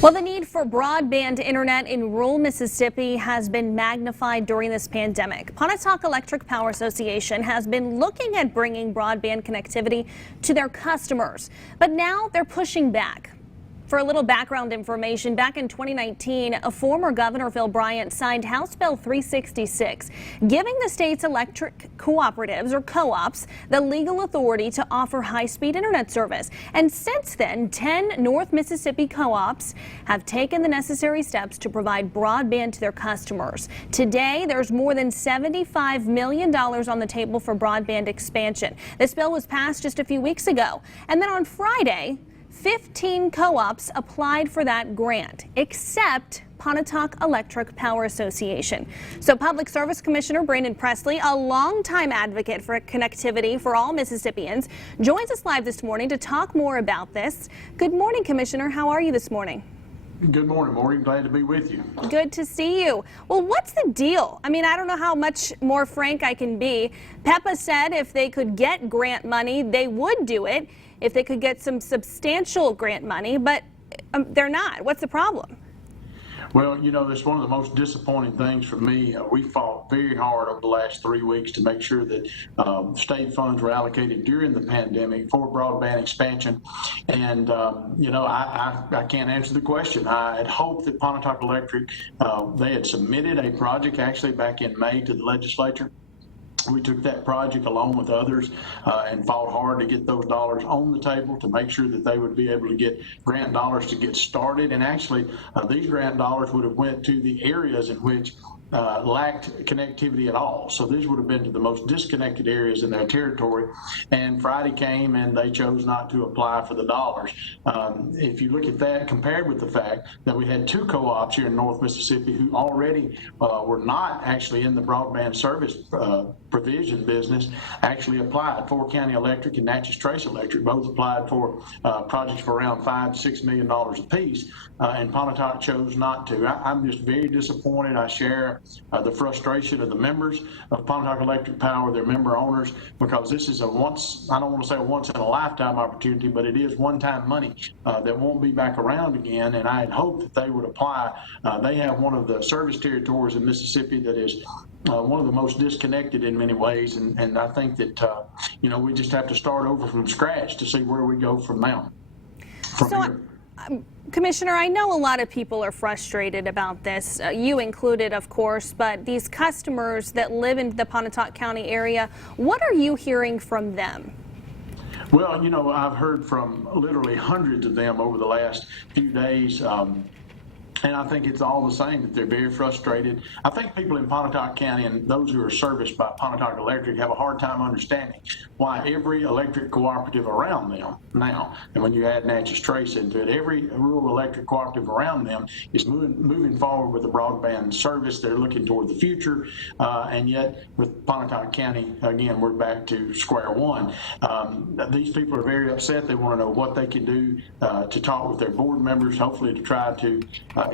Well, the need for broadband internet in rural Mississippi has been magnified during this pandemic. Pontotoc Electric Power Association has been looking at bringing broadband connectivity to their customers, but now they're pushing back. For a little background information, back in 2019, a former Governor Phil Bryant signed House Bill 366, giving the state's electric cooperatives or co-ops the legal authority to offer high-speed internet service. And since then, 10 North Mississippi co-ops have taken the necessary steps to provide broadband to their customers. Today, there's more than $75 million on the table for broadband expansion. This bill was passed just a few weeks ago. And then on Friday, 15 co-ops applied for that grant, except Pontotoc Electric Power Association. So Public Service Commissioner Brandon Presley, a longtime advocate for connectivity for all Mississippians, joins us live this morning to talk more about this. Good morning, Commissioner. How are you this morning? Good morning, Maureen. Glad to be with you. Good to see you. Well, what's the deal? I mean, I don't know how much more frank I can be. PEPA said if they could get grant money, they would do it if they could get some substantial grant money, but they're not. What's the problem? Well, you know, that's one of the most disappointing things for me. We fought very hard over the last 3 weeks to make sure that state funds were allocated during the pandemic for broadband expansion. And, you know, I can't answer the question. I had hoped that Pontotoc Electric, they had submitted a project actually back in May to the legislature. We took that project along with others and fought hard to get those dollars on the table to make sure that they would be able to get grant dollars to get started. And actually, these grant dollars would have went to the areas in which lacked connectivity at all. So these would have been to the most disconnected areas in their territory. And Friday came and they chose not to apply for the dollars. If you look at that compared with the fact that we had 2 co-ops here in North Mississippi who already were not actually in the broadband service provision business, actually applied. Fort County Electric and Natchez Trace Electric both applied for projects for around $5 to $6 million apiece, and Pontotoc chose not to. I'm just very disappointed. I share the frustration of the members of Pontotoc Electric Power, their member owners, because this is a I don't want to say a once in a lifetime opportunity, but it is one-time money that won't be back around again. And I had hoped that they would apply. They have one of the service territories in Mississippi that is one of the most disconnected in many ways. And I think that, you know, we just have to start over from scratch to see where we go from now. Commissioner, I know a lot of people are frustrated about this, you included, of course, but these customers that live in the Pontotoc County area, what are you hearing from them? Well, you know, I've heard from literally hundreds of them over the last few days. And I think it's all the same, that they're very frustrated. I think people in Pontotoc County and those who are serviced by Pontotoc Electric have a hard time understanding why every electric cooperative around them now, and when you add Natchez Trace into it, every rural electric cooperative around them is moving forward with the broadband service. They're looking toward the future, and yet with Pontotoc County, again, we're back to square one. These people are very upset. They want to know what they can do to talk with their board members, hopefully to try to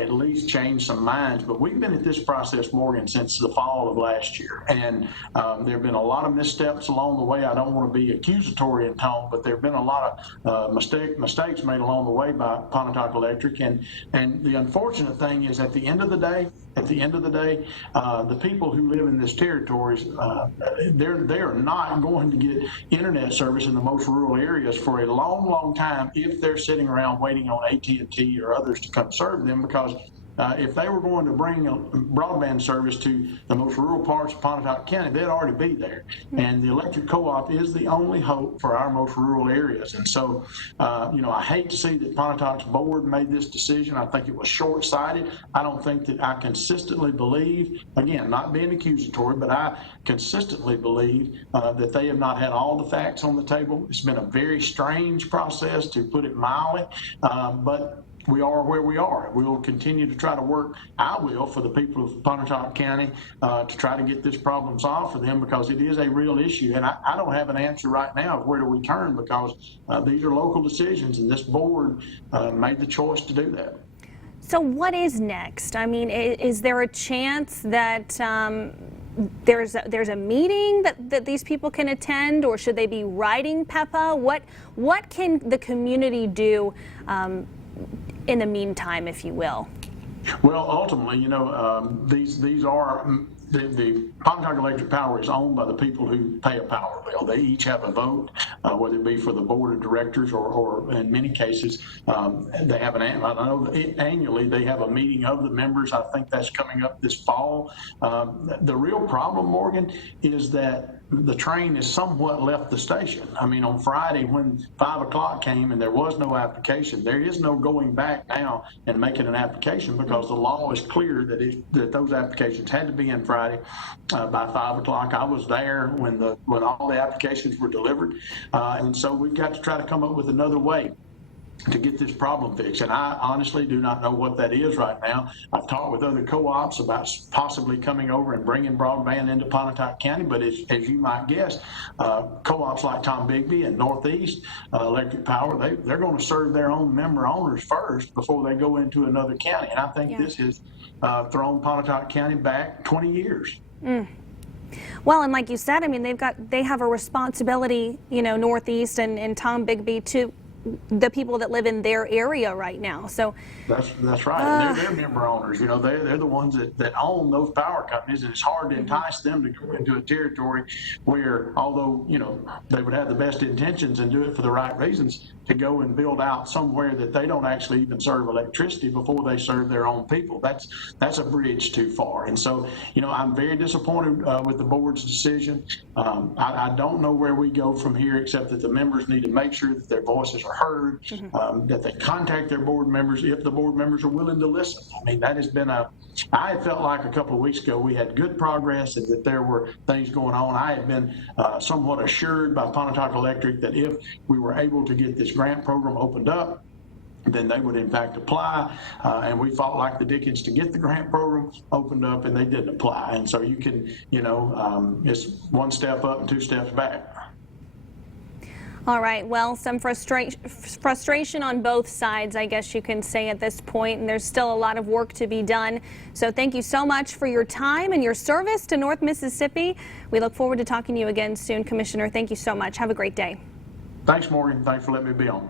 at least change some minds. But we've been at this process, Morgan, since the fall of last year, and there have been a lot of missteps along the way. I don't want to be accusatory in tone, but there have been a lot of mistakes made along the way by Pontotoc Electric. And the unfortunate thing is, at the end of the day, the people who live in this territories, they are not going to get internet service in the most rural areas for a long, long time if they're sitting around waiting on AT&T or others to come serve them, because if they were going to bring a broadband service to the most rural parts of Pontotoc County, they'd already be there. And the electric co-op is the only hope for our most rural areas. And so, you know, I hate to see that Pontotoc's board made this decision. I think it was short-sighted. I don't think that I consistently believe, again, not being accusatory, but I consistently believe that they have not had all the facts on the table. It's been a very strange process, to put it mildly, but we are where we are. We will continue to try to work, I will, for the people of Pontotoc County to try to get this problem solved for them, because it is a real issue. And I don't have an answer right now of where do we turn, because these are local decisions, and this board made the choice to do that. So what is next? I mean, is there a chance that there's a meeting that these people can attend, or should they be writing PEPA? What can the community do in the meantime, if you will? Well, ultimately, these are the Pontotoc Electric Power is owned by the people who pay a power bill. They each have a vote, whether it be for the board of directors or in many cases, they have I know annually they have a meeting of the members. I think that's coming up this fall. The real problem, Morgan, is that the train has somewhat left the station. I mean, on Friday when 5 o'clock came and there was no application, there is no going back now and making an application because the law is clear that those applications had to be in Friday by 5 o'clock. I was there when all the applications were delivered, and so we've got to try to come up with another way to get this problem fixed. And I honestly do not know what that is right now. I've talked with other co-ops about possibly coming over and bringing broadband into Pontotoc County, but as you might guess, co-ops like Tom Bigby and Northeast Electric Power, they're going to serve their own member owners first before they go into another county. And I think this has thrown Pontotoc County back 20 years. Well, and like you said, I mean, they have a responsibility, Northeast and Tom Bigby to the people that live in their area right now. So that's right. And they're member owners. They're the ones that own those power companies, and it's hard to entice them to go into a territory where, although they would have the best intentions and do it for the right reasons, to go and build out somewhere that they don't actually even serve electricity before they serve their own people. That's a bridge too far. And so, I'm very disappointed with the board's decision. I don't know where we go from here, except that the members need to make sure that their voices are heard, that they contact their board members if the board members are willing to listen. I mean, that has been I felt like a couple of weeks ago we had good progress and that there were things going on. I had been somewhat assured by Pontotoc Electric that if we were able to get this grant program opened up, then they would in fact apply, and we fought like the dickens to get the grant program opened up, and they didn't apply. And so you can, it's one step up and two steps back. All right, well, some frustration on both sides, I guess you can say at this point, and there's still a lot of work to be done. So thank you so much for your time and your service to North Mississippi. We look forward to talking to you again soon, Commissioner. Thank you so much. Have a great day. Thanks, Morgan. Thanks for letting me be on.